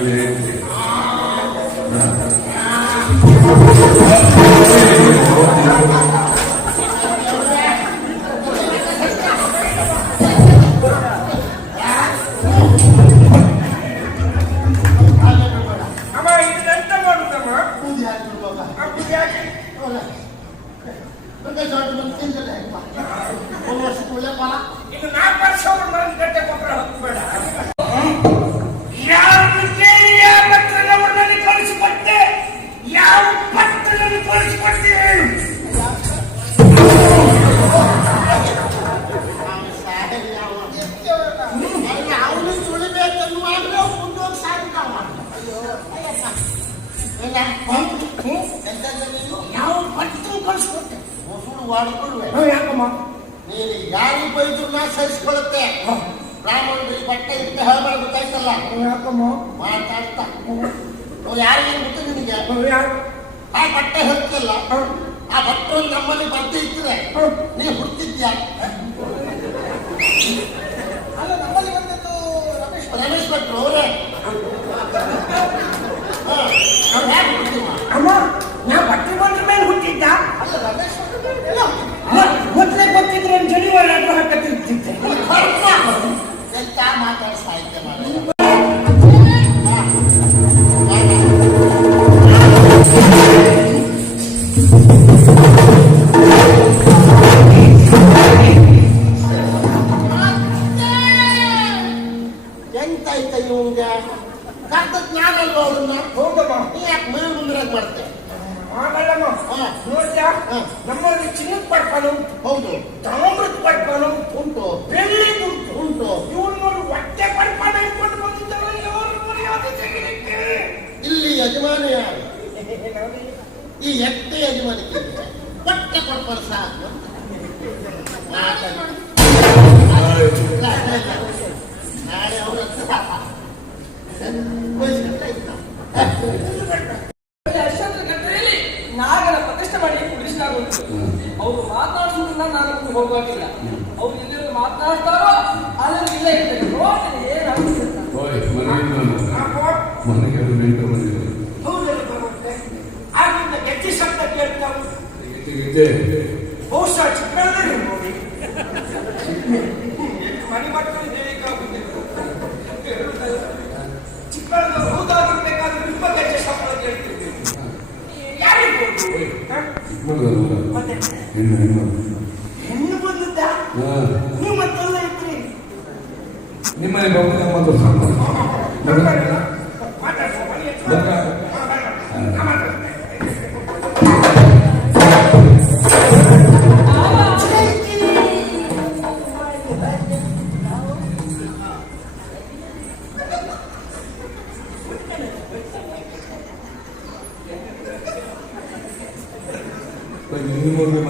ಆಗ್ತದೆ ಹೇಳ್ತೀನಿ. ಬಟ್ಟೆ ಹೊತ್ತಿಲ್ಲ ಆ ಭಟ್ರು ನಮ್ಮಲ್ಲಿ ಬಟ್ಟೆ ಇದ್ರೆ ನೀನು ಹುಡ್ತಿದ್ಯಾ ಅಲ್ಲ ನಮ್ಮಲ್ಲಿ ಬಂದದ್ದು ರಮೇಶ್ ರಮೇಶ್ ಭಟ್ರು ಅವರೇ. ಯಾಕೆ ಹುಡ್ತಿವ ಅಮ್ಮ ನಾ ಬಟ್ಟೆ ಬಂದ್ರ ಮೇಲೆ ಹುಟ್ಟಿದ್ದ? ಅಲ್ಲ ರಮೇಶ್ ಭಟ್ರು ಎಲ್ಲ ಹುಟ್ಟಿದ್ವ? ಮೊದಲೇ ಗೊತ್ತಿದ್ರೆ ಒಂದು ಜನಿವಾರ ಆದ್ರೂ ಹಾಕತ್ತಿರ್ತಿದ್ದೆ ಕರ್ಮ. ಎಂತ ಮಾತಾಡ್ ಸಾಹಿತ್ಯ ಮಾಡಿ ಈ ಎತ್ತ ಯಜಮಾನಿಕೆ ಪಟ್ಟ ಕೊಡ್ಬಾರ ಸಾಕು. ನಾಳೆ ಅವ್ರ ನಾಗರ ಪ್ರತಿಷ್ಠೆ ಮಾಡಿ ಅವರು ಮಾತಾಡುವುದನ್ನ ನಾನು ಹೋಗುವಾಗಿಲ್ಲ ಅವ್ರು ಎಲ್ಲಿರೋ ಮಾತನಾಡ್ತಾರೋ ಅಲ್ಲಿ ಇಲ್ಲ ಇರ್ತೇನೆ ನೋಡ್ತೀನಿ ಏನಾಗುತ್ತೆ ಮನೆಗೆ ಬಂದ ಮನೆಗೆ ಅದು ನೆಂಟು ಬಂದಿದೆ ಹೌದಲ್ಲ ಬರುತ್ತೆ ಆಗಿಂದ ಗೆಜ್ಜೆ ಶಬ್ದ ಕೇಳ್ತಾವೆ ಇದೆ ಬಹುಶಃ ಚಿಕ್ಕದಲ್ಲಿ ನೋಡಿ. ಮನೆ ಹೇಳಿಕಾಗುತ್ತಿಲ್ಲ ಚಿಕ್ಕಳದ ಹೌದಾಗಿರ್ಬೇಕಾದ್ರೆ ನಿಮ್ಮ ಶಬ್ದ ಕೇಳ್ತಿದ್ದೀವಿ ಹೆಣ್ಣು ಬಂದದ್ದ? ನೀವು ಮತ್ತೆಲ್ಲ ಇದ್ರಿ. ಬಾಬು ನಮ್ಮದು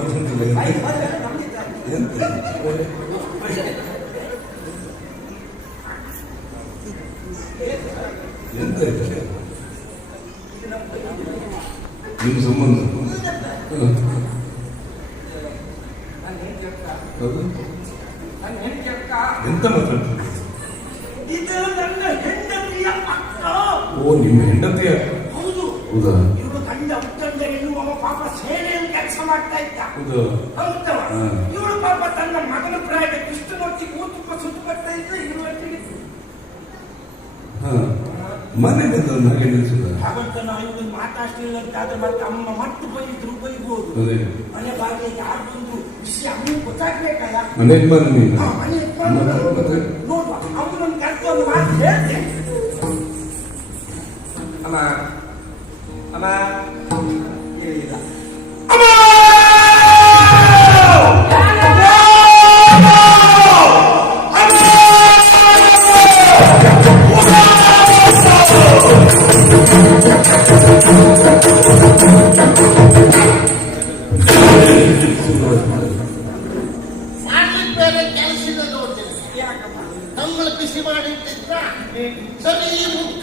ನಿಮ್ಮ ಮದುವೆ ಮಾತಾಡ್ತಿಲ್ಲ ಎಂತ ಎಂತ ಆಯ್ತು ನಿಮ್ಮ ಸಂಬಂಧ ಹ. ಹೌದು? ನನ್ನ ಹೆಂಡತಿ ಅಕ್ಕ, ಎಂತ ಮಾತಾಡ್ತೀರಿ ಇದು ನನ್ನ ಹೆಂಡತಿಯ ಅಕ್ಕ ಓ ನಿಮ್ಮ ಹೆಂಡತಿಯ ಹೌದು ಇದ್ದ ಹಾ. ಇವಳು ಪಾಪ ತನ್ನ ಮಗನ ಪ್ರಾಯದ ಊಟುಕ ಸುತ್ತು ಬರ್ತಾ ಇದ್ರೆ ಇವರೊಟ್ಟಿಗೆ ಹಾ. ಮನೆ ಬಂದವನ್ನ ಹಾಗೆ ನಿಲ್ಸಿದ ಹಾಗಂತ ನಾವು ಇವನು ಮಾತಾಡ್ಲಿಲ್ಲ ಅಂತಾದ್ರೆ ಮತ್ತೆ ಅಮ್ಮ ಮತ್ತೆ ಬೈದ್ರು ಬೈಬಹುದು ಮನೆ ಬಾಗಿಲಿಗೆ ಯಾರು ಬಂದು ವಿಷಯ ಅಮ್ಮ ಗೊತ್ತಾಗ್ಬೇಕಲ್ಲ? ಮನೆ ಯಜಮಾನ ನೀನು ಆ ಮನೆ ಯಜಮಾನ ಮತ್ತೆ- ಮತ್ತೆ? ನೋಡುವ. ಅವನನ್ನು ಕರೆದು ಒಂದು ಮಾತು ಹೇಳ್ತೇನೆ ಅಮ್ಮ. ಅಮ್ಮ. ಹೇಳಿಲ್ಲ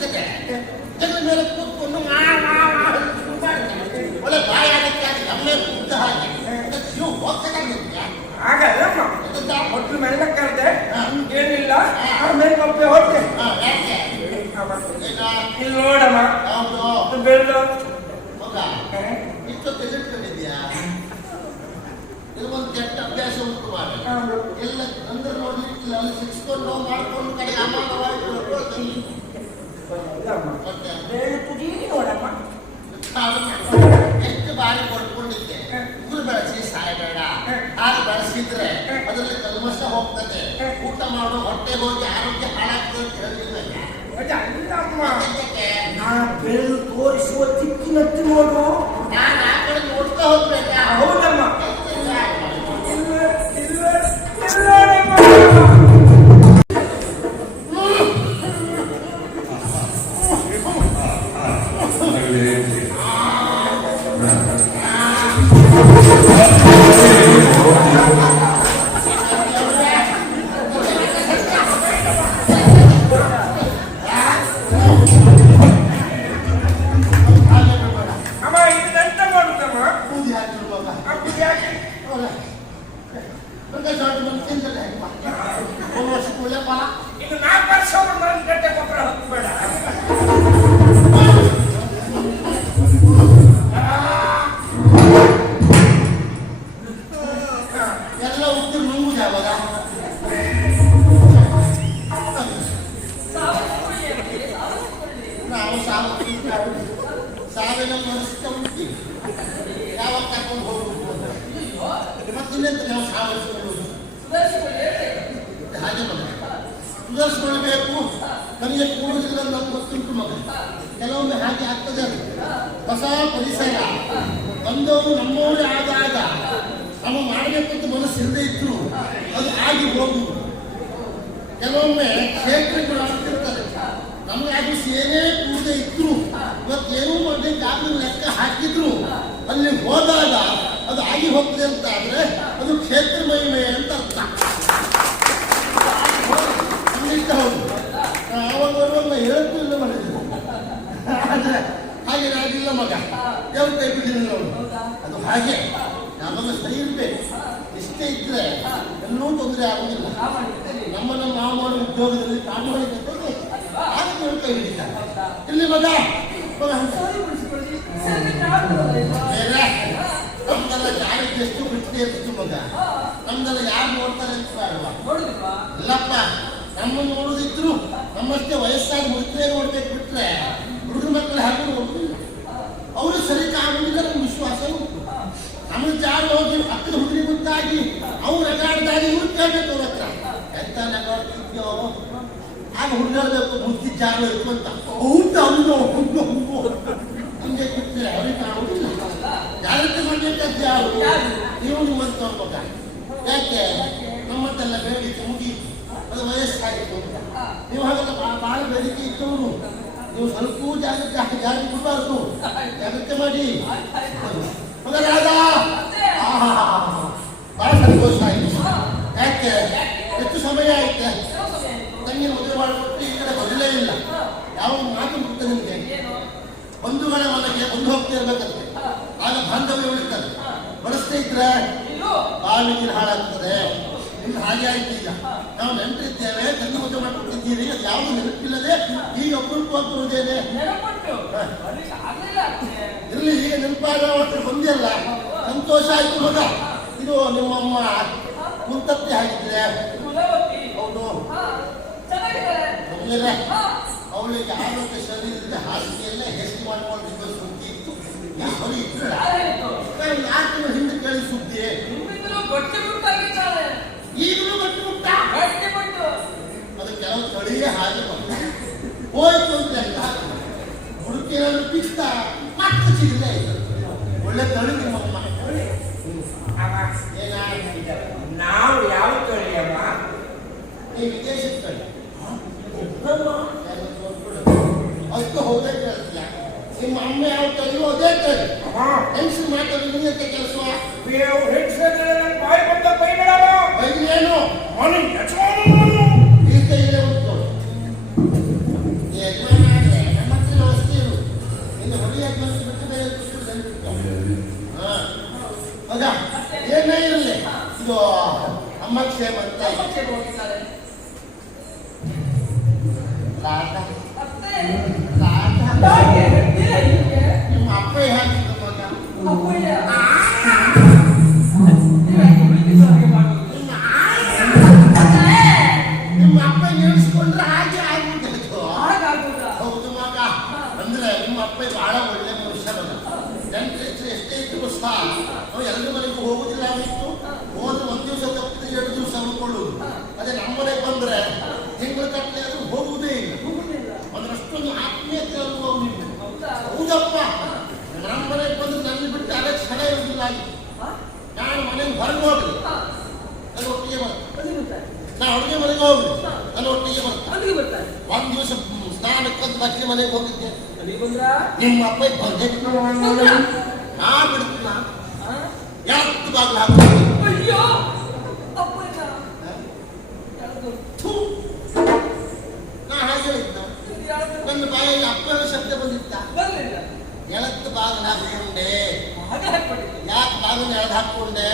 ಮುಕ್ಕದೆ ಜಗಳ ಮೇಲೆ ಕೂತ್ಕೊಂಡು. ಒಳ್ಳೆ ಬಾಯಿ ಆಗತ್ತೆ ಅದು ಎಮ್ಮೆ ಕುದ್ದ ಹಾಗೆ ನೀವು ಮೇಲೆ ಕರೆದೆ ಏನಿಲ್ಲ ಆಮೇಲೆ ಒಬ್ಬೆ ಕೃಷ್ಣ ಇಲ್ಲಿ ನೋಡಮ್ಮ ಅದು ಬೆಳ್ಳು ಎಲ್ಲಿಟ್ಕೊಂಡಿದ್ಯಾ ಇದು ಒಂದು ಕೆಟ್ಟ ಉಂಟು ಎಲ್ಲ ಅಂದ್ರೆ ನೋಡಿ ಅಲ್ಲಿ ಸಿಕ್ಸ್ಕೊಂಡು ಮಾಡ್ಕೊಂಡು ಕಡೆ ಅಮಾನವಾಗಿ ಎಷ್ಟು ಬಾರಿ ಕೊಟ್ಕೊಂಡಿದ್ದೆ ಉಗುರು ಬೆಳೆಸಿ ಸಾಯಬೇಡ ಹಾಗೆ ಬೆಳೆಸಿದ್ರೆ ಅದರಲ್ಲಿ ಕಲ್ಮಶ ಹೋಗ್ತದೆ ಊಟ ಮಾಡೋ ಹೊಟ್ಟೆ ಹೋಗಿ ಆರೋಗ್ಯ ಹಾಳಾಗ್ತದೆ ಅಂತ ಹೇಳಿದ್ಮೇಲೆ ಅದು ಅಲ್ಲಮ್ಮ ಅದಕ್ಕೆ ನಾ ಬೆಳ್ಳು ತೋರಿಸುವ ಚಿಕ್ಕಿನತ್ತು ನೋಡು ನಾನು ಕಡೆ ನೋಡ್ತಾ ಹೋಗ್ಬೇಕಾ ಹೌದಮ್ಮ. ಪರಿಸರ ಬಂದವರು ನಮ್ಮವರೇ ಆದಾಗ ನಾವು ಮಾಡಬೇಕಂತ ಮನಸ್ಸು ಇಲ್ಲದೆ ಇದ್ರು, ಅದು ಆಗಿ ಹೋಗುವುದು. ಕೆಲವೊಮ್ಮೆ ಕ್ಷೇತ್ರಗಳು ಆಗ್ತಿರ್ತಾರೆ ನಮಗೆ ಅದು ಸೇನೆ ಕೂಡದೆ ಇದ್ರು ಇವತ್ತೇನೂ ಮಾಡಲಿಕ್ಕೆ ಆಗಲಿ ಲೆಕ್ಕ ಹಾಕಿದ್ರು, ಅಲ್ಲಿ ಹೋದಾಗ ಅದು ಆಗಿ ಹೋಗ್ತದೆ ಅಂತ ಆದ್ರೆ, ಅದು ಕ್ಷೇತ್ರ ಮಹಿಮೆ ಅಂತ ಅರ್ಥ. ಹೌದು ಅವಾಗ ಹೇಳ್ತಿಲ್ಲ ಹೇಳ್ತು ಇಲ್ಲ ಮಾಡಿದ್ರು ಹಾಗೆ ಆಗಿಲ್ಲ ಮಗ. ದೇವ್ರ ಕೈ ಬಿಟ್ಟಿಲ್ಲ ನೋಡು. ಅದು ಹಾಗೆ. ನಮ್ಮನ್ನು ಸರಿ ಇರ್ಬೇಕು. ಇಷ್ಟೇ ಇದ್ರೆ ಎಲ್ಲೂ ತೊಂದರೆ ಆಗುದಿಲ್ಲ. ನಮ್ಮನ್ನು ನಮ್ಮ ನಾವು ಮಾಡುವ ಉದ್ಯೋಗದಲ್ಲಿ ಪ್ರಾಮಾಣಿಕತೆ ಆಗ ದೇವ್ರ ಕೈ ಹಿಡಿತಾರೆ ಇಲ್ಲಿ ಮಗ. ನಮ್ದೆಲ್ಲ ಯಾರಿಗೆ ಎಷ್ಟು ಬಿಟ್ಟಿದೆ ಇರ್ತು ಮಗ? ನಮ್ದೆಲ್ಲ ಯಾರು ನೋಡ್ತಾರೆ ಅಂತ ಬೇಡವಾ ಇಲ್ಲಪ್ಪ. ನಮ್ಮನ್ನು ನೋಡುದಿದ್ರು. ನಮ್ಮಷ್ಟೇ ವಯಸ್ಸಾಗಿ ಮುದುಕರೇ ನೋಡ್ಬೇಕು ಬಿಟ್ರೆ ಹುಡುಗರ ಮಕ್ಕಳು ಹಾಗೆ ನೋಡುದಿಲ್ಲ ಅವರು ಸರಿ ಕಾಣುವುದಿಲ್ಲ ನಮ್ಮ ವಿಶ್ವಾಸ ಉಂಟು ನಮ್ಮ ಜಾಗ ಹೋಗಿ ಹತ್ತಿರ ಹುಡುಗಿ ಗೊತ್ತಾಗಿ ಅವ್ರು ನಗಾಡ್ದಾಗ ಇವ್ರು ಕೇಳ್ಬೇಕು ಅವ್ರ ಹತ್ರ ಎಂತ ನಗಾಡ್ತಿದ್ಯೋ ಆಗ ಹುಡುಗರ್ಬೇಕು ಮುದ್ದಿ ಜಾಗ ಇತ್ತು ಅಂತ ಹೌದು ಅವನು ಹೌದು ಹೌದು ಹಂಗೆ ಬಿಟ್ಟರೆ ಅವ್ರಿಗೆ ಕಾಣುವುದಿಲ್ಲ ಜಾಗ್ರತೆ ಮಾಡ್ಬೇಕಾದ ಯಾರು ನೀವು ನಿಮ್ಮಂತ ಮಗ ಯಾಕೆ ನಮ್ಮದ್ದೆಲ್ಲ ಬೇಡಿಕೆ ಮುಗಿಯಿತು ಅದು ವಯಸ್ಸಾಗಿತ್ತು ಅಂತ ನೀವು ಹಾಗೆಲ್ಲ ಬಾ- ಬಾಳ ಬೇಡಿಕೆ ಇದ್ದವರು ನೀವು ಸ್ವಲ್ಪ ಜಾಗಕ್ಕೆ ಜಾರಿ ಕೊಡಬಾರ್ದು ಜಾಗೃತಿ ಮಾಡಿ ಬಹಳ ಸಂತೋಷ ಆಯ್ತು. ಯಾಕೆ? ಎಷ್ಟು ಸಮಯ ಆಯ್ತು ತಂಗಿನ ಮದುವೆ ಮಾಡಿಕೊಟ್ಟು ಈ ಕಡೆ ಬರಲೇ ಇಲ್ಲ. ಯಾವ ಮಾತು ಮುಗ್ತ ನಿಮಗೆ ಬಂಧುಗಳ ಮನೆಗೆ ಬಂದು ಹೋಗ್ತಾ ಇರ್ಬೇಕಂತೆ ಆಗ ಬಾಂಧವ್ಯ ಉಳಿತಾರೆ ಬಳಸ್ತಾ ಇದ್ರೆ ಬಾವಿ ನೀರು ಹಾಳಾಗ್ತದೆ ನಿಮ್ದು ಹಾಗೆ ಆಯ್ತು ಈಗ. ನಾವು ನೆನಪಿದ್ದೇವೆ ಕಣ್ಣು ಮದುವೆ ಮಾಡಿಕೊಟ್ಟಿದ್ದೀರಿ ಅದು ಯಾವುದು ನೆನಪಿಲ್ಲದೆ ಈಗ ಅಪರೂಪವಾಗಿ ನೆನಪುಂಟು. ಇರಲಿ ಈಗ ನೆನಪಾಗ ಅವತ್ತು ಬಂದಿಲ್ಲ. ಸಂತೋಷ ಆಯ್ತು ಮಗ. ಇದು ನಿಮ್ಮಮ್ಮ ಕುಂತತ್ತಿ ಹಾಕಿದ್ರೆ ಹೌದು. ಅವಳಿಗೆ ಆರೋಗ್ಯ ಶರೀರದ ಹಾಸಿಗೆಯಲ್ಲೇ ಹೆಸರು ಮಾಡಿಕೊಂಡು ಸುದ್ದಿ ಇತ್ತು. ಯಾಕೆ ಹಿಂದೆ ಕೇಳಿ ಸುದ್ದಿ? ಈಗಲೂ ಗಟ್ಟಿ ಮುಟ್ಟ ಗಟ್ಟಿ ಮುಟ್ಟು ಅದು ಕೆಲವು ತಳಿಯೇ ಹಾಗೆ ಬಂತು ಹೋಯ್ತು ಅಂತ ಲೆಕ್ಕ ಹುಡುಕಿ ಏನಾದ್ರು ಪಿಕ್ತ ಮತ್ತೆ ಇಲ್ಲ ಒಳ್ಳೆ ತಳಿ ನಿಮ್ಮಮ್ಮ ನಾವು ಯಾವ ತಳಿ ಅಮ್ಮ? ಈ ವಿದೇಶದ ತಳಿ. ಅಷ್ಟು ಹೋದೇ ಕೇಳ್ತಿಲ್ಲ. ನಿಮ್ಮ ಅಮ್ಮ ಯಾವ ತಳಿಯೋ ಅದೇ ತಳಿ. ಹೆಂಗಸರು ಮಾತಾಡಿ ನಿನ್ನಂತೆ ಕೆಲಸ? ಹೆಂಗಸರ ಹೌದಾ ಏನೇ ಇರಲಿ ಇದು ಅಮ್ಮ ಕ್ಷೇಮ ಅಂತ ಇದೆ. ಪಕ್ಷಕ್ಕೆ ಹೋಗಿದ್ದಾರೆ ರಾಧ ಅತ್ತೆ ಯಾಕೆ ಏನಾಗಿದೆ? ನಿಮ್ಮ ಅಪ್ಪ ಹೇಗಿದ್ದ ಮಗ ಅಪ್ಪಯ್ಯ ನಿಮ್ಮ ಅಪ್ಪ ಬಹಳ ಒಳ್ಳೆ ಮನುಷ್ಯ ಮಗ ನೆಂಟ್ರು ಎಷ್ಟು ಎಷ್ಟೇ ಇದ್ರು ಸಹ ನಾವು ಎಲ್ಲರ ಮನೆಗೂ ಹೋಗುದಿಲ್ಲ ಆಗಿತ್ತು ಹೋದ್ರೆ ಒಂದ್ ದಿವಸ ತಪ್ಪಿದ್ರೆ ಎರಡು ದಿವಸ ಉಳ್ಕೊಳ್ಳುದು ಅದೇ ನಮ್ಮ ಮನೆಗೆ ಬಂದ್ರೆ ತಿಂಗಳ ಕಟ್ಟಲೆ ಅದು ಹೋಗುವುದೇ ಇಲ್ಲ ಹೋಗುದಿಲ್ಲ. ಅಂದ್ರೆ ಅಷ್ಟೊಂದು ಆತ್ಮೀಯತೆ ಅನುಭವ ನೀವು ಹೌದಾ? ಹೌದಪ್ಪ ನಮ್ಮ ಮನೆಗೆ ಬಂದ್ರೆ ನನ್ನ ಬಿಟ್ಟು ಅದೇ ಕ್ಷಣ ಇರುವುದಿಲ್ಲ ಆಗಿತ್ತು ನಾನು ಮನೆಗೆ ಹೊರಗೆ ಹೋಗ್ಲಿ ಅದು ಒಟ್ಟಿಗೆ. ನಾ ಅಡುಗೆ ಮನೆಗೆ ಹೋಗ್ಲಿ ನನ್ನ ಒಟ್ಟಿಗೆ ಬರ್ತೀನಿ. ಒಂದ್ ದಿವಸ ಸ್ನಾನಕ್ಕಂತ ಬಟ್ಟೆ ಮನೆಗೆ ಹೋಗಿದ್ದೆ? ನಿಮ್ಮ ಅಪ್ಪ? ನಾ ಬಿಡ್ತೀನ? ಯಾವತ್ತು ಬಾಗಿಲು ಅಯ್ಯೋ. ನಾ ಹಾಗೆ? ನನ್ನ ಬಾಯಲ್ಲಿ ಅಪ್ಪನ ಬಂದಿತ್ತ. ಎಳತ್ತು ಬಾಗಿಲು ಹಾಕೊಂಡೆ. ಯಾಕೆ ಬಾಗಿಲು ಎಳೆದು ಹಾಕೊಂಡೆ?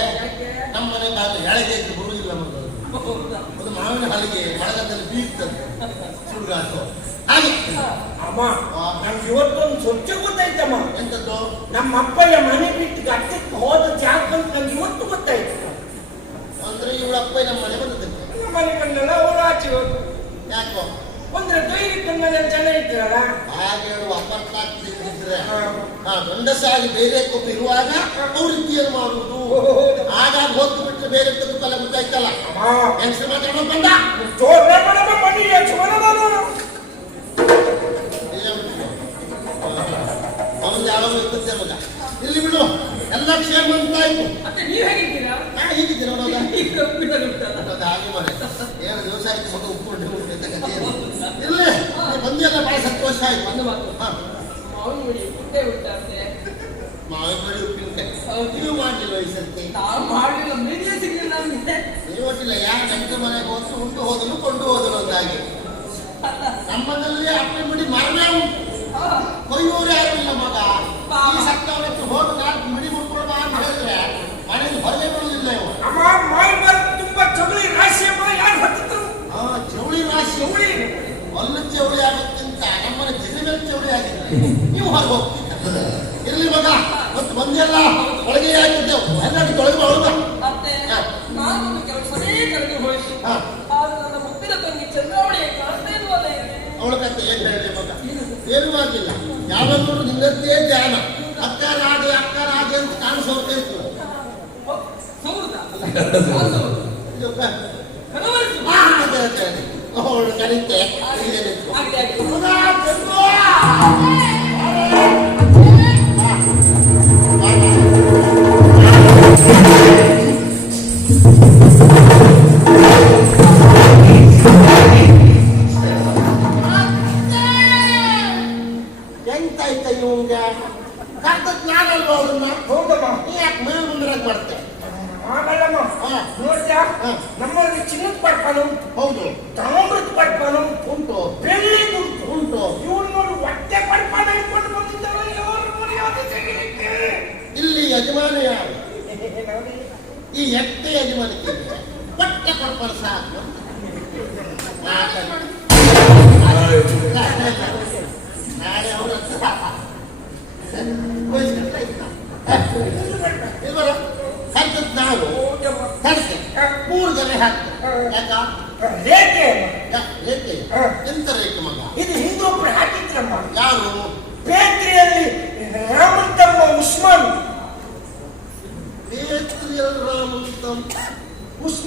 ನಮ್ಮ ಮನೆ ಬಾಗಿಲು ಎಳಗೆ ಬರುವುದಿಲ್ಲ ಮಗಳು? ಅದು ಮಾವಿನ ಹಲಿಗೆ ಮಳೆಗಾಲದಲ್ಲಿ ಬೀಗ್ತದೆ ಸುಡುಗಾಟು ಹಾಗೆ ಅಮ್ಮ ನಮ್ಗೆ ಇವತ್ತೊಂದು ಸ್ವಚ್ಛ ಗೊತ್ತಾಯ್ತಮ್ಮ. ಎಂತದ್ದು? ನಮ್ಮ ಅಪ್ಪಯ್ಯ ಮನೆ ಬಿಟ್ಟು ಗಟ್ಟಕ್ಕೆ ಹೋದ ಜಾಗ ಅಂತ ನಂಗೆ ಇವತ್ತು ಗೊತ್ತಾಯ್ತು. ಅಂದ್ರೆ ಇವಳ ಅಪ್ಪ ನಮ್ಮ ಮನೆ ಬಂದದ್ದಕ್ಕೆ ನಮ್ಮ ಮನೆ ಬಂದಲ್ಲ ಅವರು ಆಚೆ ಹೋದ್ರು. ಯಾಕೋ? ಅಂದ್ರೆ ದೈಹಿಕ ಮೇಲೆ ಜನ ಇದ್ದಾರಲ್ಲ? ಹಾಗೆ ಹೇಳುವ ಅಪರ್ತಾಗ್ತಿದ್ರೆ ಹಾ. ಗಂಡಸಾಗಿ ಬೇರೆ ಕೊಬ್ಬು ಇರುವಾಗ ಅವ್ರು ರೀತಿಯನ್ನು ಮಾಡುವುದು. ಆಗಾಗ ಹೋಗ್ತು ಬಿಟ್ರೆ ಬೇರೆ ತೆಗೆದುಕೊಳ್ಳ ಗೊತ್ತಾಯ್ತಲ್ಲ? ಹೆಂಗಸರು ಮಾತಾಡೋ ಬಂದ? ಜೋರ ಮಾಡಮ್ಮ ಬನ್ನಿ ಚೋರದನು ಅವನು ಯಾವಾಗ ಇರ್ತದೆ ಮಗ ಇಲ್ಲಿ ಬಿಡು. ಎಲ್ಲ ಕ್ಷೇಮ ಅಂತ ಆಯ್ತು ಮತ್ತೆ ನೀವ್ ಹೇಗಿದ್ದೀರಾ? ನಾ ಹಾಗೆ ಮಾಡಿ. ಏನು ದಿವಸ ಆಯ್ತು ಮಗ ಉಪ್ಕೊಂಡು ಉಂಟು ಅಂತ ಕಥೆ ಇರ್ಲಿ. ಬಂದಿಯಲ್ಲ ಬಹಳ ಸಂತೋಷ ಆಯ್ತು. ಒಂದು ಮಾತು ಹಾ. ಮಾವಿನ ಹುಳಿ ಮುಂದೆ ಉಂಟಂತೆ ಮಾವಿನ ಬಳಿ ಉಪ್ಪಿನಕಾಯಿ. ನೀವು ಮಾಡಲಿಲ್ಲ ಈ ಸರ್ತಿ? ನಾವು ನಮ್ಗೆ. ಒಟ್ಟಿಲ್ಲ ಯಾರು ಗಂಟೆ ಮನೆಗೆ ಹೋದ್ರು ಉಂಟು ಹೋದನು ಕೊಂಡು ಹೋದನು ಅಂತಾಗಿ ನಮ್ಮಲ್ಲಿ ಅಪ್ಪಿ ಮುಡಿ ಮರನೇ ಉಂಟು. ಕೊಯ್ಯೂರು ಆಗಿಲ್ಲ ಮಗ. ಈ ಸತ್ತವರತ್ತು ಹೋಗಿ ನಾಲ್ಕು ಮಿಡಿ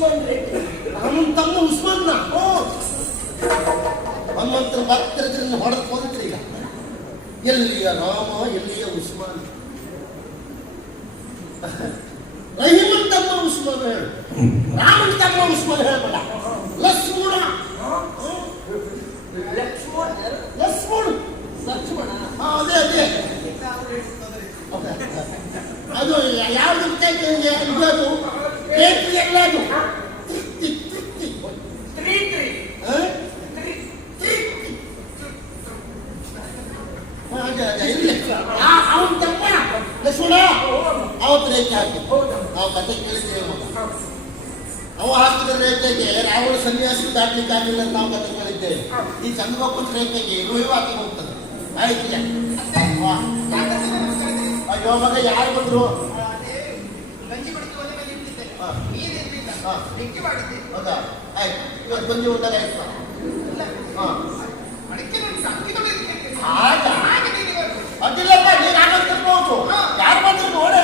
ಉಸ್ಮಾನ್ ರೇಖೆ ರಾಮನ್ ತಮ್ಮ ಉಸ್ಮಾನ್ನ. ಓ ಹನುಮಂತರ ಭಕ್ತರಿದ್ರಿಂದ ಹೊಡೆದು ಹೋಗಿದ್ರಿ ಈಗ. ಎಲ್ಲಿಯ ರಾಮ ಎಲ್ಲಿಯ ಉಸ್ಮಾನ್? ರಹಿಮನ್ ತಮ್ಮ ಉಸ್ಮಾನ್ ಹೇಳು. ರಾಮನ್ ತಮ್ಮ ಉಸ್ಮಾನ್ ಹೇಳ್ಬೇಡ. ಲಕ್ಷ್ಮಣ. ಲಕ್ಷ್ಮಣ ಲಕ್ಷ್ಮಣ. ಲಕ್ಷ್ಮಣ? ಅದೇ ಅದೇ. ಅದು ಯಾವ್ದು ಇದು ಅದು ಬೇಕ್ರಿ ಎಲ್ಲ ಅದು ತೃಪ್ತಿ ತೃಪ್ತಿ ತ್ರೀ ತ್ರೀ ಹ? ತ್ರೀ ಹಾ, ಅದೇ ಅದೇ ಇಲ್ಲಿ ಆ ಅವನ ತಮ್ಮ ಲಕ್ಷ್ಮಣ ಅವತ್ತು ರೇಖೆ ಹಾಕಿ ನಾವು ಕತೆ ಕೇಳಿದ್ದೇವೆ ಮಗ. ಅವ ಹಾಕಿದ ರೇಖೆಗೆ ರಾವಣ ಸನ್ಯಾಸಿ ದಾಟ್ಲಿಕ್ಕೆ ಆಗಿಲ್ಲ ಅಂತ ನಾವು ಕತೆ ಕೇಳಿದ್ದೇವೆ ಈ ಚಂದ್ರಬಾಬುನ ರೇಖೆಗೆ ರೋಹಿವ ಹಾಕಿ ಹೋಗ್ತದೆ ಆಯ್ತು ವಾ. ಅಯ್ಯೋ ಮಗ ಯಾರು ಬಂದ್ರು ಗಂಜಿ ಕುಡಿದು ಒಲೆ ಮೇಲೆ ಇಟ್ಟಿದ್ದೆ ಹಾ. ನೀರಿರ್ಲಿಲ್ಲ ಹಾ. ಬೆಂಕಿ ಮಾಡಿದ್ದೆ. ಹೌದಾ? ಆಯ್ತು. ಇವತ್ತು ಬಂದು ಹೋದಾಗ ಆಯ್ತು? ಇಲ್ಲ. ಹಾ. ಅಡಿಕೆ ನೋಡಿ ಇರ್ಬೇಕು. ಆಗ ಹಾಗೆ. ಅದಿಲ್ಲಪ್ಪ ನೀನು ಯಾರು ಬಂದ್ರು ನೋಡೆ?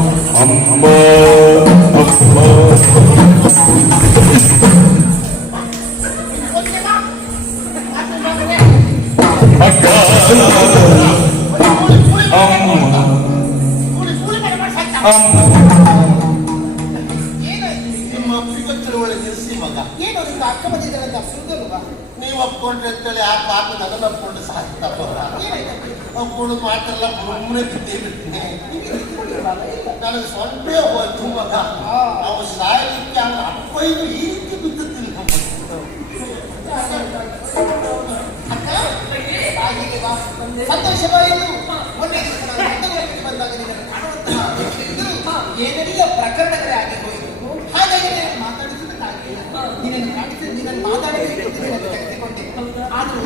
ಮಾತೆಲ್ಲ ಸುಮ್ಮನೆ ಬಿದ್ದೇ ಬಿಡ್ತೀನಿ. ನನಗೆ ಸೊಂಟೆ ಹೋಯ್ತು ಮಗ ಅವ ಸಾಯಲಿಕ್ಕೆ ಅವನ ಅಪ್ಪ ಈ ರೀತಿ ಬಿದ್ದಿದ್ದಿಲ್ಲ ಅಕ್ಕ ಹಾಗೆ ಬಾ. ಸಂತೋಷವಾಯಿತು ಮೊನ್ನೆ ನಾನು ಮಂಗಳೂರಿಗೆ ಬಂದಾಗ ಕಾಣುವಂತಹ. ಏನೆಲ್ಲ, ಪ್ರಕರಣಗಳೇ ಆಗಿ ಹೋಯಿತು. ಹಾಗಾಗಿ ನಾನು ಮಾತಾಡಿಸುವುದಕ್ಕಾಗಲಿಲ್ಲ ನಿನ್ನನ್ನು ಕಾಣಿಸಿ, ನಿನ್ನನ್ನು ತೆಗೆದುಕೊಂಡೆ ಆದರೂ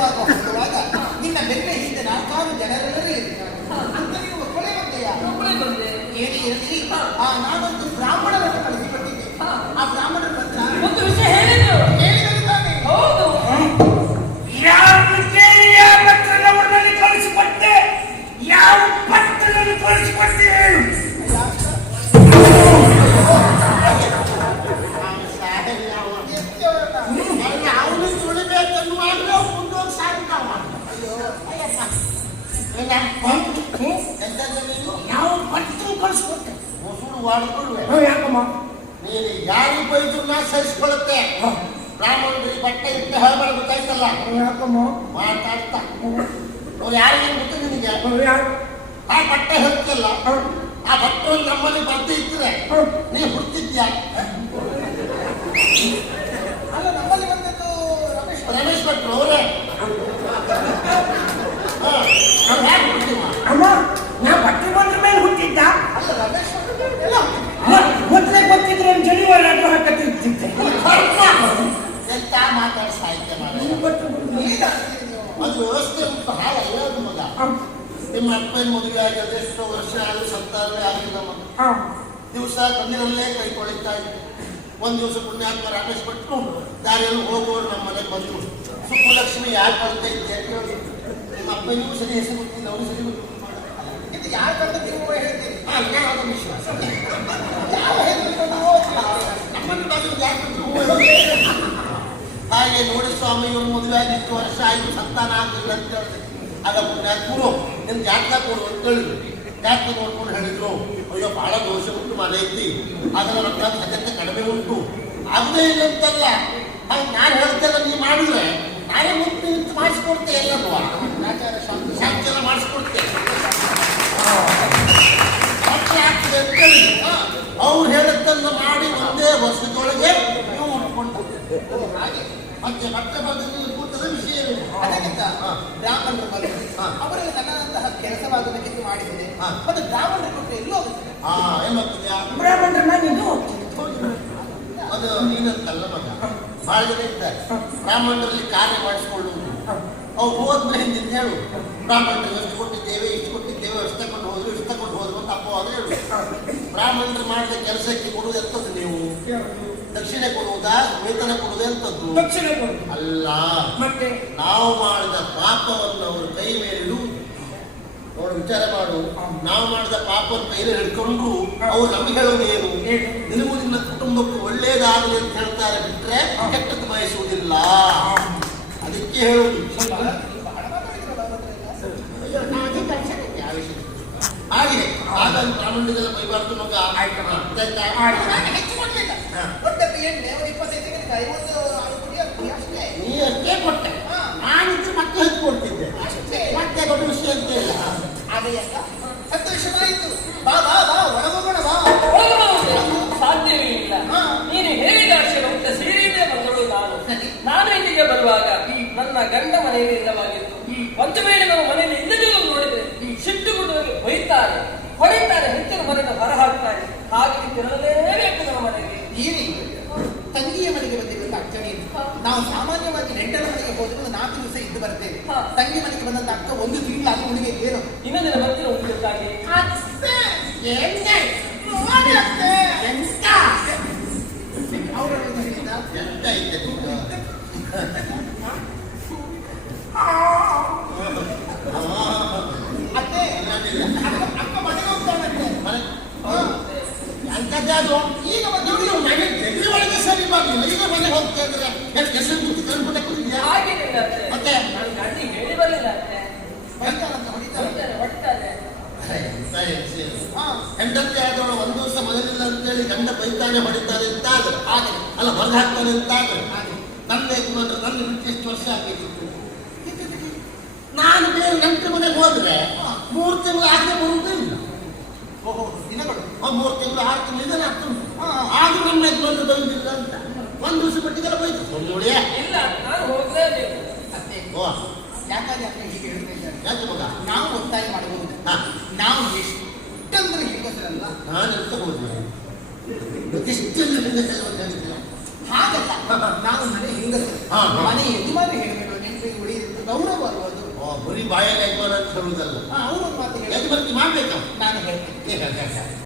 ಎಲ್ಲಿಗಾದ್ರೂ ಬರುವಾಗ ಹೋಗುವಾಗ ನಿನ್ನ ಬೆನ್ನ ಹಿಂದೆ ನಾಲ್ಕಾರು ಜನರೆಲ್ಲರೂ ಇರ್ತಾರೆ ಅಂತ ನೀವು ಒಬ್ಬಳೇ ಬಂದೆಯಾ ಒಬ್ಬಳೇ ಬಂದೆ ಏನೇ ಇರಲಿ ಆ ನಾನೊಂದು ಬ್ರಾಹ್ಮಣರನ್ನು ಕಳಿಸಿಕೊಟ್ಟಿದ್ದೆ ಆ ಬ್ರಾಹ್ಮಣರ ಹತ್ರ ಒಂದು ವಿಷಯ ರಮೇಶ್ ರಮೇಶ್ ಭಟ್ರು ಅವರೇ ಯಾಕೆ ಹುಡ್ತೀವ ಅಮ್ಮ ನಾ ಬಟ್ಟೆ ಬಂದ್ರ ಮೇಲೆ ಹುಟ್ಟಿದ್ದ ಅಲ್ಲ ರಮೇಶ್ ಎಲ್ಲ ಮೊದ್ಲೇ ಗೊತ್ತಿದ್ರೆ ಒಂದು ಜನಿವಾರ ಆದ್ರೂ ಹಾಕತ್ತಿರ್ತಿದ್ದೆ ಎಂತ ಮಾತಾಡ ಸಾಹಿತ್ಯ ಮಾಡಿ ಏನಾಗ್ತೀರಿ ನೀವು ಅದು ವ್ಯವಸ್ಥೆ ಉಂಟು ಹಾಳಲ್ಲ ಅದು ಮಗ ನಿಮ್ಮ ಅಪ್ಪನ ಮದುವೆ ಆಗಿದೆ ಎಷ್ಟೋ ವರ್ಷ ಆದ್ರೂ ಸಂತಾನವೇ ಆಗಿಲ್ಲ ಮಗ ದಿವಸ ಕಣ್ಣಿನಲ್ಲೇ ಕೈ ಕೊಳಿತಾ ಇದ್ದೆ ಒಂದ್ ದಿವಸ ಪುಣ್ಯಾತ್ಮ ರಮೇಶ್ ಭಟ್ರು ದಾರಿಯಲ್ಲಿ ಹೋಗುವವರು ನಮ್ಮ ಮನೆಗೆ ಬಂದ್ರು ಸುಬ್ಬಲಕ್ಷ್ಮಿ ಯಾರು ಬರ್ತಾ. ನಿಮ್ಮ ಅಪ್ಪನಿಗೂ ಸರಿ ಹೆಸರು ಗೊತ್ತಿಲ್ಲ ಅವನು ಸರಿ ಗೊತ್ತಿಲ್ಲ. ಇದು ಯಾರು ಅಂತ ನೀವು ಹೇಳ್ತೀರಿ ಹಾ, ಇನ್ಯಾವುದೋ ವಿಶ್ವಾಸ. ಯಾವ ಯಾಕೆ ಹೇಳೋದು? ಹಾಗೆ ನೋಡಿ ಸ್ವಾಮಿ ಇವ್ರು ಮದುವೆ ಆಗಿ ಇಷ್ಟು ವರ್ಷ ಆಯ್ತು ಸಂತಾನ ಆಗಿಲ್ಲ ಅಂತ ಹೇಳ್ತೀನಿ ಆಗ ಪುಣ್ಯಾತ್ಮರು ನಿನ್ ಜಾತಕ ಕೊಡು ಅಂತ ಹೇಳಿದ್ರು. ಜಾತಕ ನೋಡ್ಕೊಂಡು ಹೇಳಿದ್ರು ಅಯ್ಯೋ ಬಹಳ ದೋಷ ಉಂಟು ಮನೆ ಐತಿ ಅದರ ರೊಕ್ಕ ಸತ್ಯತೆ ಕಡಿಮೆ ಉಂಟು. ಆಗದೇ ಇಲ್ಲ ಅಂತಲ್ಲ. ಹಾಗೆ ನಾನು ಹೇಳ್ತೇನೆ ನೀ ಮಾಡಿದ್ರೆ ನಾನೇ ಮುಕ್ತಿ ನಿಂತು ಮಾಡಿಸ್ಕೊಡ್ತೆ ಎಲ್ಲರೂ ಆಚಾರ ಶಾಂತಿ ಶಾಂತಿ ಎಲ್ಲ ಮಾಡಿಸ್ಕೊಡ್ತೆ ಮತ್ತೆ ಆಗ್ತದೆ ಅಂತ ಅವ್ರು ಹೇಳಿದ್ದನ್ನು ಮಾಡಿ ಒಂದೇ ವರ್ಷದೊಳಗೆ ನೀವು ಉಟ್ಕೊಂಡು ಹಾಗೆ. ಮತ್ತೆ ಮತ್ತೆ ಬದಲು ಕೂತದ ವಿಷಯ ಅದಕ್ಕಿಂತ. ಬ್ರಾಹ್ಮಣರು ಬಂದರು ಹಾ. ಅವರಿಗೆ ನನ್ನಂತಹ ಕೆಲಸವಾಗುವುದಕ್ಕೆ ಮಾಡಿದ್ದೇನೆ ಹಾ. ಮತ್ತೆ ಬ್ರಾಹ್ಮಣರು ಕೊಟ್ಟರೆ ಎಲ್ಲೂ ಹೋಗುತ್ತದೆ ಹಾ. ಏನ್ ಹೋಗ್ತದ್ಯಾ ಬ್ರಾಹ್ಮಣರನ್ನ ನೀನು ಅದು ನೀನಂತಲ್ಲ ಮಗ. ಬಹಳ ಜನ ಇದ್ದಾರೆ. ಬ್ರಾಹ್ಮಣರಲ್ಲಿ ಕಾರ್ಯ ಮಾಡಿಸ್ಕೊಳ್ಳುವುದು ಅವ್ರು ಹೋದ್ಮೇಲೆ ಹಿಂದಿನ ಹೇಳು ಬ್ರಾಹ್ಮಣರು ಎಷ್ಟು ಕೊಟ್ಟಿದ್ದೇವೆ ಇಷ್ಟು ಕೊಟ್ಟಿದ್ದೇವೆ ಎಷ್ಟು ತಗೊಂಡು ಹೋದ್ರು ಇಷ್ಟು ತಗೊಂಡು ಹೋದ್ರು ಅಂತ ಅಪ್ಪ ಅದೇ ಹೇಳು. ಬ್ರಾಹ್ಮಣರು ಮಾಡಿದ ಕೆಲಸಕ್ಕೆ ಕೊಡುವುದು ಎಂತದ್ದು ನೀವು? ದಕ್ಷಿಣೆ ಕೊಡುವುದಾ ವೇತನ ಕೊಡುವುದು ಕೊಡು ಅಲ್ಲ ಮತ್ತೆ? ನಾವು ಮಾಡಿದ ಪಾಪವನ್ನು ಅವರು ಕೈ ಮೇಲೆ ಇಡುವುದು ನೋಡು ವಿಚಾರ ಮಾಡು ನಾವು ಮಾಡಿದ ಪಾಪವನ್ನು ಮೇಲೆ ಹಿಡ್ಕೊಂಡು ಅವ್ರು ನಮಗೆ ಹೇಳೋದು ಏನು? ನಿನಗೂ ನಿನ್ನ ಕುಟುಂಬಕ್ಕೂ ಒಳ್ಳೇದಾಗಲಿ ಅಂತ ಹೇಳ್ತಾರೆ ಬಿಟ್ರೆ ಕೆಟ್ಟದ್ದು ಬಯಸುವುದಿಲ್ಲ ಅದಕ್ಕೆ ಹೇಳುದು ಅವ್ರ? ಹಾಗೆ ಹಾಗಾಗಿ ಪ್ರಾಮಾಣಿಕದ ಬೈಬಾರ್ದು ಮಗ ಆಯ್ತು. ಹೆಚ್ಚು ಕೊಡ್ಲಿಲ್ಲ ಹಾ. ದೊಡ್ಡದು ಎಣ್ಣೆ ಒಂದು ಇಪ್ಪತ್ತೈದು ತೆಗೆದು ಐವತ್ತು ಐದು ಪುಡಿ ಹತ್ತು ಪುಡಿ ಅಷ್ಟೇ ನೀ ಅಷ್ಟೇ ಕೊಟ್ಟೆ ಹಾ. ನಾನಿದ್ರೆ ಮತ್ತೆ ಹೆಚ್ಚು ಕೊಡ್ತಿದ್ದೆ ಅಷ್ಟೇ. ಮತ್ತೆ ದೊಡ್ಡ ವಿಷಯ ಅಂತ ಇಲ್ಲ ಅದೇ ಅಲ್ಲ ಸಂತೋಷವಾಯಿತು ಬಾ ಬಾ ಬಾ ಒಳಗೋಗೋಣ ಬಾ ಒಳಗಬಹುದು ಸಾಧ್ಯವೇ ಇಲ್ಲ ಹಾ. ನೀನು ಹೇಳಿದ ಅಕ್ಷರವಂತ ಸೀರೆಯೇ ಬಂದಳು ನಾನು. ನಾನು ಇಲ್ಲಿಗೆ ಬರುವಾಗ ನನ್ನ ಗಂಡ ಮನೆಯಲ್ಲಿ ಇಲ್ಲವಾಗಿತ್ತು. ಒಂದು ವೇಳೆ ನಾವು ಮನೆಯಲ್ಲಿ ಇಲ್ಲದಿರುವ ನೋಡಿದ್ರೆ ಸಿಟ್ಟುಗುಡುವಲ್ಲಿ ಬೈತಾರೆ. ಹೊಡೆಯುತ್ತಾರೆ ಹೆಚ್ಚಿನ ಮನೆಯನ್ನು ಹೊರಹಾಕ್ತಾರೆ. ಹಾಗೆ ತಿರಲೇಬೇಕು ನಮ್ಮ ಮನೆಗೆ. ಈರಿ ತಂಗಿಯ ಮನೆಗೆ ಬಂದಿರುವಂತ ಇದು. ನಾವು ಸಾಮಾನ್ಯವಾಗಿ ನೆಂಟರ ಮನೆಗೆ ಹೋದ್ರೆ ಇದ್ದು ಬರ್ತೇವೆ ಹಾ. ತಂಗಿ ಮನೆಗೆ ಬಂದಂತ ಅಕ್ಕ ಒಂದು ತಿಂಗಳು ಅದು ಹುಡುಗಿ ಏನು ಇನ್ನೊಂದಿನ ಬರ್ತೀರ ಒಂದು ಈಗ ಬಂದು ನೀವು ಮನೆ ಒಳಗೆ ಸರಿ ಮಾಡಿ ಈಗ ಮನೆ ಹೋಗ್ತಾ ಇದ್ರೆ ಹೆಸರು ಕುತ್ತಿ ಕಂಡ್ಬಿಟ್ಟೆ ಕೂತಿದ್ಯಾ ಅತ್ತೆ. ಮತ್ತೆ? ಹೆಂಡತಿ ಆದವಳು ಒಂದು ದಿವಸ ಮನೆಯಲ್ಲ ಅಂತೇಳಿ ಗಂಡ ಬೈತಾನೆ ಹೊಡಿತಾನೆ ಅಂತ ಆದ್ರೆ ಹಾಗೆ. ಅಲ್ಲ ಹೊರಗೆ ಹಾಕ್ತಾನೆ ಅಂತ ಆದ್ರೆ ನನ್ನ ಯಜಮಾನ್ರು ನನ್ನ ಬಿಟ್ಟು ಎಷ್ಟು ವರ್ಷ ಆಗಿತ್ತು ನಾನು ಬೇರೆ ನೆಂಟರ ಮನೆಗೆ ಹೋದ್ರೆ ಮೂರು ತಿಂಗಳು ಆಗದೆ ಬರುವುದೇ ಇಲ್ಲ. ಓಹೋ ದಿನಗಳು. ಮೂರು ತಿಂಗಳು ಆರು ತಿಂಗಳು ಇದನ್ನ ಆಗ್ತದೆ ಆದ್ರೂ ನಮ್ಮ ಯಜಮಾನ್ರು ಬೈದಿಲ್ಲ ಅಂತ. ಒಂದು ದಿವಸ ಮಟ್ಟಿಗೆಲ್ಲ ಬೈತು ನೋಡಿಯೇ ಇಲ್ಲ ನಾನು ಹೋಗ್ಲೇಬೇಕು. ಯಾಕಾಗಿ ಅಕ್ಕ ಹೀಗೆ ಹೇಳ್ತಾ ಇದ್ದಾರೆ? ಯಾಕೆ ಮಗ? ನಾವು ಒತ್ತಾಯ ಮಾಡಬಹುದು. ನಾವು ಎಷ್ಟಂದ್ರೆ ಹೆಂಗಸರಲ್ಲ. ನಾನು ಹೇಳಿದ್ದಿಲ್ಲ. ಹಾಗಲ್ಲ. ನಾವು ಮನೆ ಹೆಂಗಸರು. ಮನೆ ಯಜಮಾನ ಹೇಳಬೇಕು ನೆನಪಿಗೆ ಉಳಿಯುತ್ತೆ ಗೌರವ ಬರುವುದು ಬರೀ ಬಾಯಲ್ಲಿ ಅಂತ ಹೇಳುವುದಲ್ಲ ಅವರು ಮಾತು ಹೇಳಿ. ಮಾಡ್ಬೇಕು? ನಾನು ಹೇಳ್ತೇನೆ.